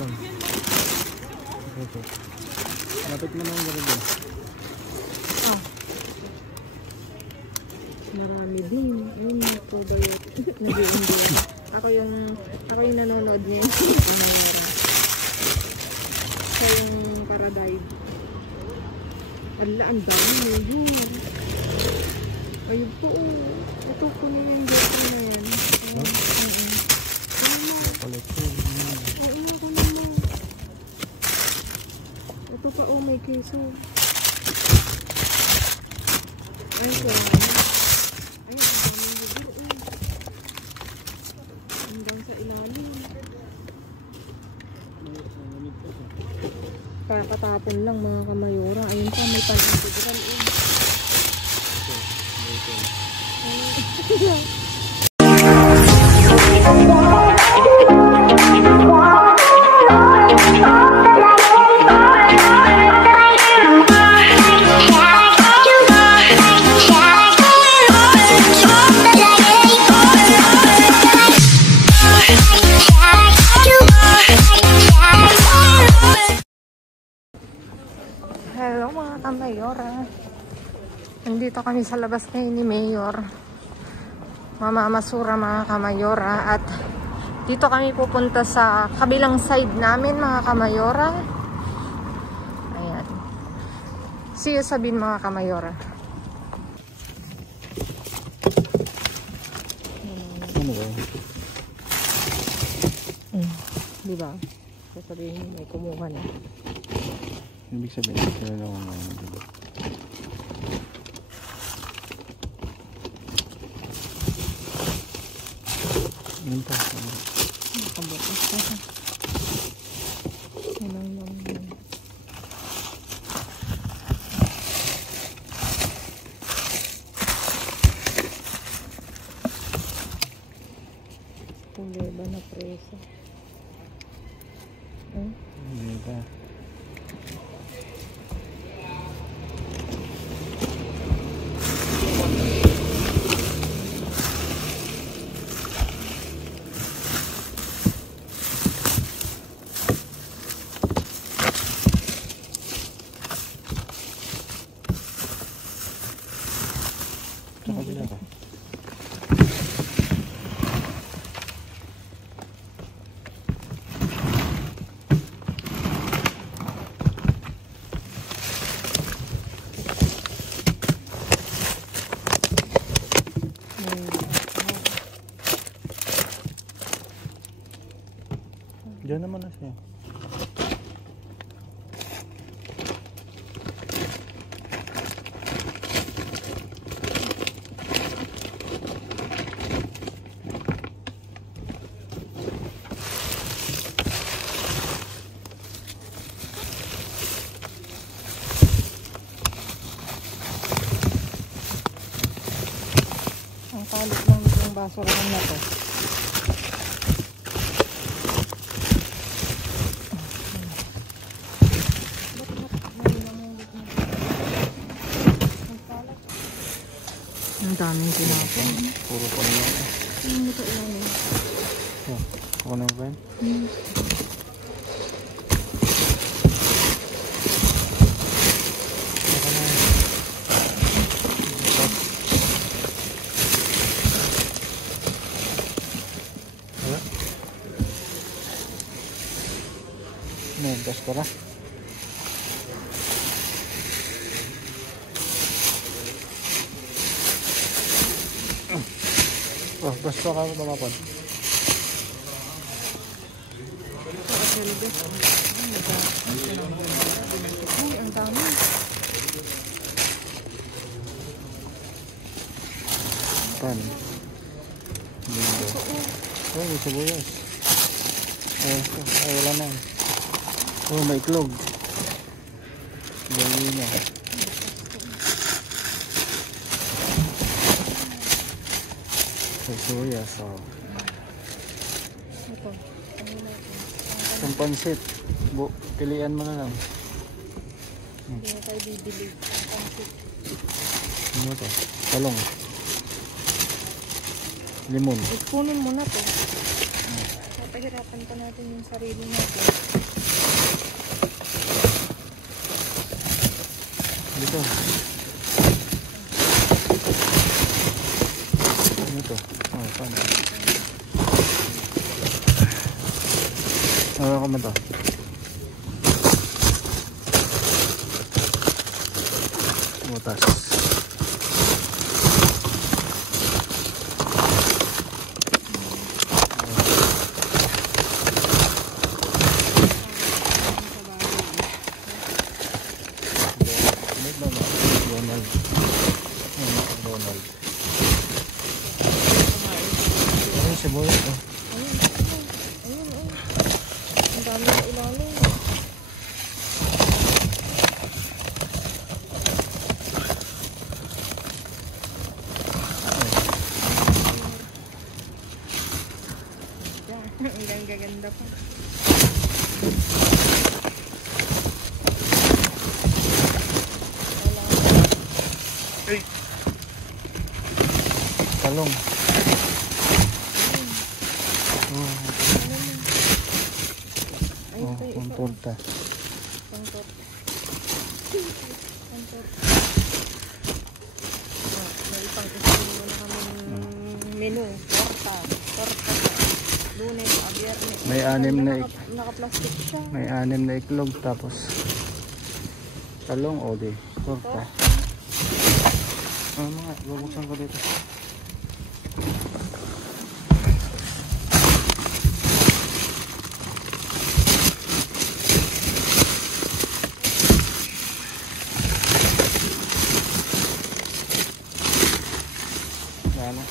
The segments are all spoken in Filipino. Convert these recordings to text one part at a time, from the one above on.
lang. Ito. Lapit mo naman gano'n din. Ah. Marami din. Ayun, probiotic. Nag-i-enjoy. Ako yung nanonood niya. Kamayora. Siya yung Paradise. Ala, ang dami yun. Ayun po. Ito po niya yung dito na yan. Ito pa, oh, may keso. Ay, so, ay, ang daming bubur, oh. Hanggang sa ilalim. Kakatapon lang mga kamayora. Ayun pa, may pan-integral, oh. Hello mga kamayora. Nandito kami sa labas ngayon ni Mayor. Mamamasura mga kamayora. At dito kami pupunta sa kabilang side namin mga kamayora. Ayan. See you sa bin mga kamayora. Ano ba? Diba? Sasabihin may kumuha na. Ibig sabihin, sila lang ang mga yun pa. Nakabukas pa. Anong naman. Hindi ba na preso? Hindi pa. Kabila ba? Diyan naman na siya. Ang kalit lang itong basurahan na to. Ang daming tinapon. Puro pa lang. Ano ito ilalim? Ako na ba yun? Nagdas ka na. Oh, gusto ka tumapon. Uy, ang dami. Pan. Oh, may sibuyas. Ay, wala na. Oh, may iklog. Dali na. Sibuyas, oh. Ito. Ang pansit. Pilian mo na lang. Hindi na tayo bibili. Ang pansit. Ano to? Talong. Limon. Ipunin mo na to. Patay Pahirapan pa natin yung sarili natin. Dito. Ano to? Oh, paano? Ano ka man to? Butas. Donald. Ayun si Boy. Ayun. Ang dami na ilalim. Ang gaganda pa. Talong. Oh, ang punta. Pangkot. May pang-isip mo na kami menu. Torta. Lunes, Biyernes. May anim na naka-plastic siya. may anim na iklog tapos talong o di torta. Ano nga, bubuksan ko dito. Ano?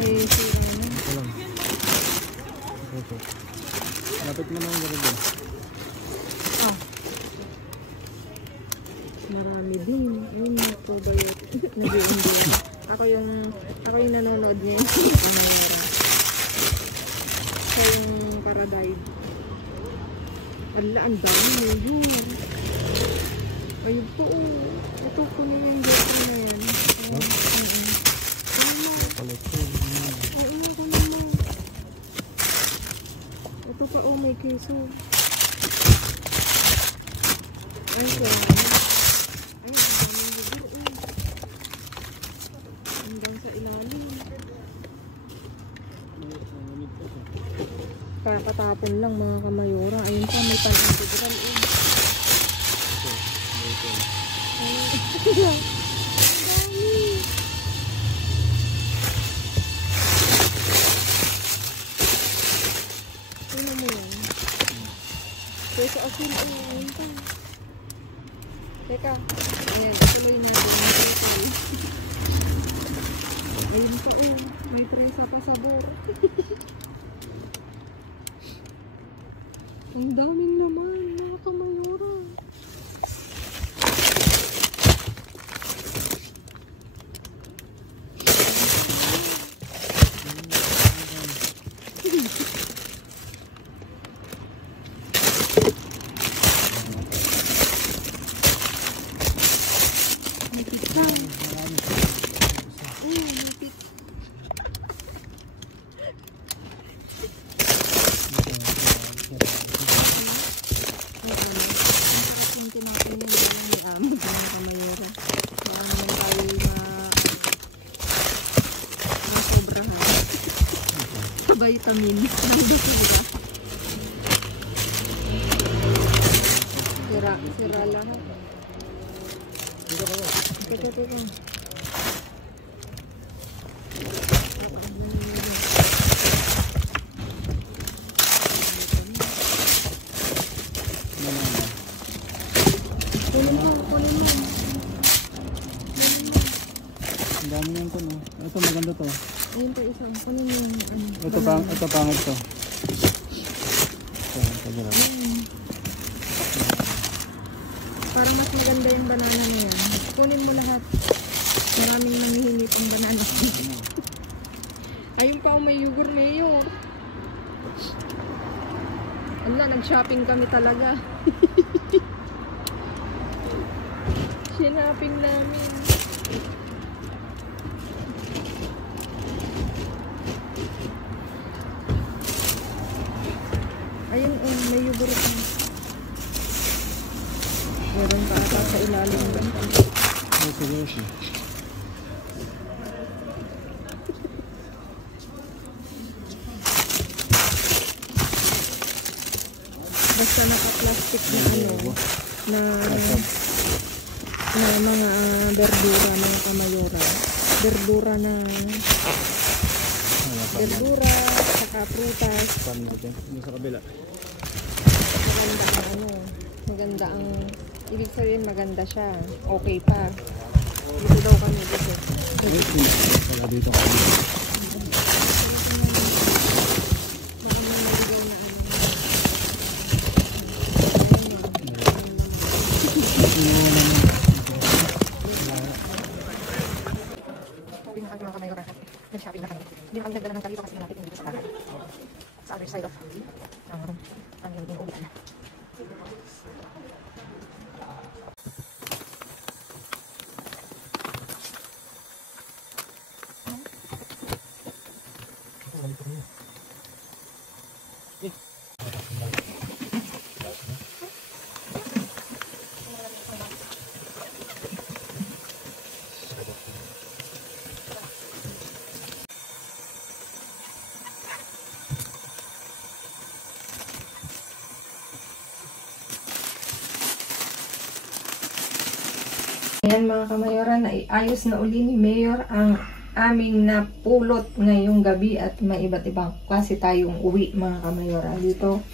May sira na. Ito. Lapit mo na yung gano'n. Ah. Marami din. Ayun, probiotic. Nag-i-enjoy. Ako yung nanonood niya yung Amayara. Siya yung Paradise. Ala, ang dami yun. Ayun po, ito po niya yung dito na yan. Palit ko. Ito pa, oh, may keso. Ay, kaya. Ay, ang daming bibir. Hanggang sa ilalim. Kakatapon lang mga kamayora. Ayun pa, may pan-integral. Ang dami. Ano mo yan? Kesa asin, ayun pa. Teka, ayan, tuloy na din. Ayun pa, may presa pa sabor. Ang daming naman, mga kamayora. Vitamins ng basura. Sira lahat. Teka. Kunin mo. Ang dami niyang to, no? Ito maganda to. Ayun pa isang. Kunin mo yung ano. Ito pangit to. Ito. Parang mas maganda yung banana niya. Kunin mo lahat. Maraming nangihingi pang banana. Ayun pa, may yogurt mayo. Ala, nag-shopping kami talaga. Sinaping namin. Ayun, may yogurt na. Meron pa ata sa ilalim ba? Ay, siguro siya. Basta naka-plastic na na mga verdura, mga kamayora. Verdura saka prutas. Paano natin? Yung sa kabila. Maganda ang ibig sabihin, maganda siya. Okay pa. Dito daw kami dito. Wala dito kami. Nag-shopping na kami. Hindi na kami nagdala ng kalito kasi malapit yung dito sa kanan. Sa other side of ang room. Ang yung uwian. Ayan mga kamayora, ayos na uli ni Mayor ang aming napulot ngayong gabi at may iba't ibang klase tayong uwi mga kamayora. Dito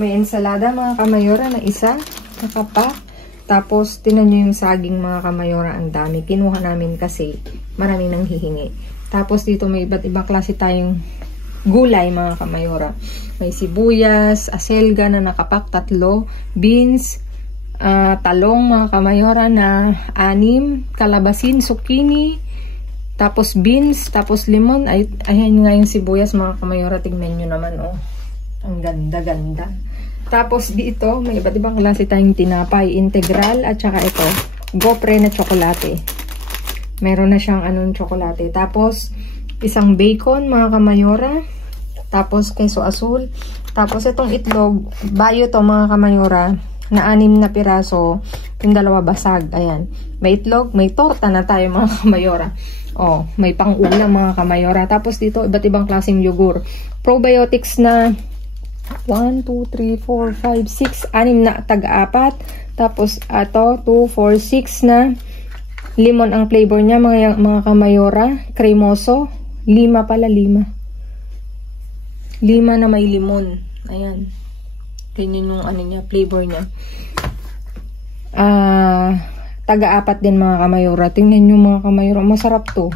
may ensalada mga kamayora na isa, nakapak. Tapos tinan nyo yung saging mga kamayora, ang dami. Kinuha namin kasi maraming nang hihingi. Tapos dito may iba't ibang klase tayong gulay mga kamayora. May sibuyas, aselga na nakapak 3, beans, talong mga kamayora na 6, kalabasin, zucchini, tapos beans, tapos limon. Ayan nga yung sibuyas mga kamayora, tignan nyo naman oh, ang ganda-ganda. Tapos dito may iba't ibang klase tayong tinapay, integral at saka ito gopre na tsokolate, meron na siyang anong tsokolate. Tapos isang bacon mga kamayora, tapos keso asul, tapos itong itlog bayo to mga kamayora na 6 na piraso, yung 2 basag. Ayan. May itlog, may torta na tayo mga kamayora. Oh, may pang-ulam mga kamayora. Tapos dito, iba't ibang klaseng yogurt. Probiotics na 1, 2, 3, 4, 5, 6, 6 na tag-4. Tapos ato, 2, 4, 6 na lemon ang flavor niya mga kamayora. Cremoso. 5 pala, 5. 5 na may limon. Ayan. Ganyan yung ano niya, flavor niya. Taga-4 din mga kamayora. Tingnan nyo mga kamayora. Masarap to.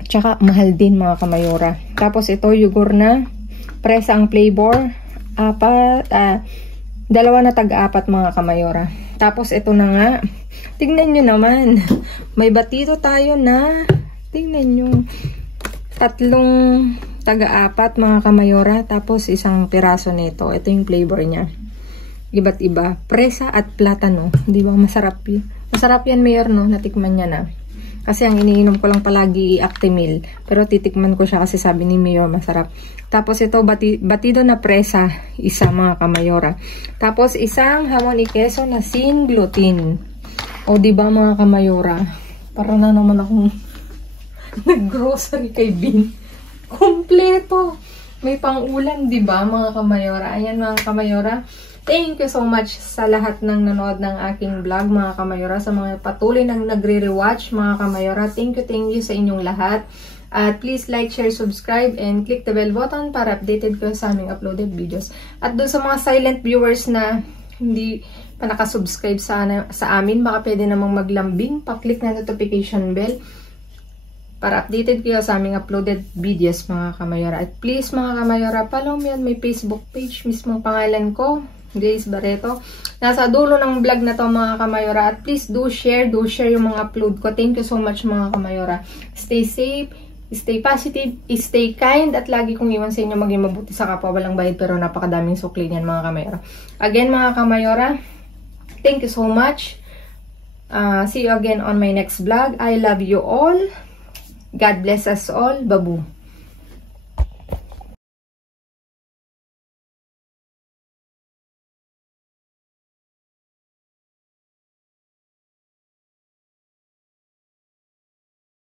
At saka mahal din mga kamayora. Tapos ito, yogurt na. Presa ang flavor. 2 na taga-4 mga kamayora. Tapos ito na nga. Tingnan nyo naman. May batido tayo na. Tingnan nyo. 3 taga-4 mga kamayora, tapos 1 piraso nito. Ito yung flavor niya. Iba't iba. Presa at platano. Di ba masarap yun? Masarap yan, Mayor, no? Natikman niya na. Kasi ang iniinom ko lang palagi Actimel. Pero titikman ko siya kasi sabi ni Mayor masarap. Tapos ito, batido na presa. 1 mga kamayora. Tapos 1 hamon y queso na sin gluten. O di ba mga kamayora? Para na naman akong nag-grocery kay Bin. Kompleto. May pang-ulam, di ba mga kamayora? Ayan mga kamayora. Thank you so much sa lahat ng nanood ng aking vlog mga kamayora. Sa mga patuloy nang nagre-rewatch mga kamayora. Thank you sa inyong lahat. At please like, share, subscribe, and click the bell button para updated kayo sa aming uploaded videos. At doon sa mga silent viewers na hindi pa nakasubscribe sa amin, baka pwede namang maglambing. Pa-click na notification bell para updated kayo sa aming uploaded videos mga kamayora. At please mga kamayora, follow me on my Facebook page, mismong pangalan ko, Grace Barreto. Nasa dulo ng vlog na to mga kamayora. At please do share yung mga upload ko. Thank you so much mga kamayora. Stay safe, stay positive, stay kind, at lagi kong iwan sa inyo maging mabuti sa kapwa. Walang bayad pero napakadaming sukli niyan mga kamayora. Again mga kamayora, thank you so much. See you again on my next vlog. I love you all. God bless us all. Babu.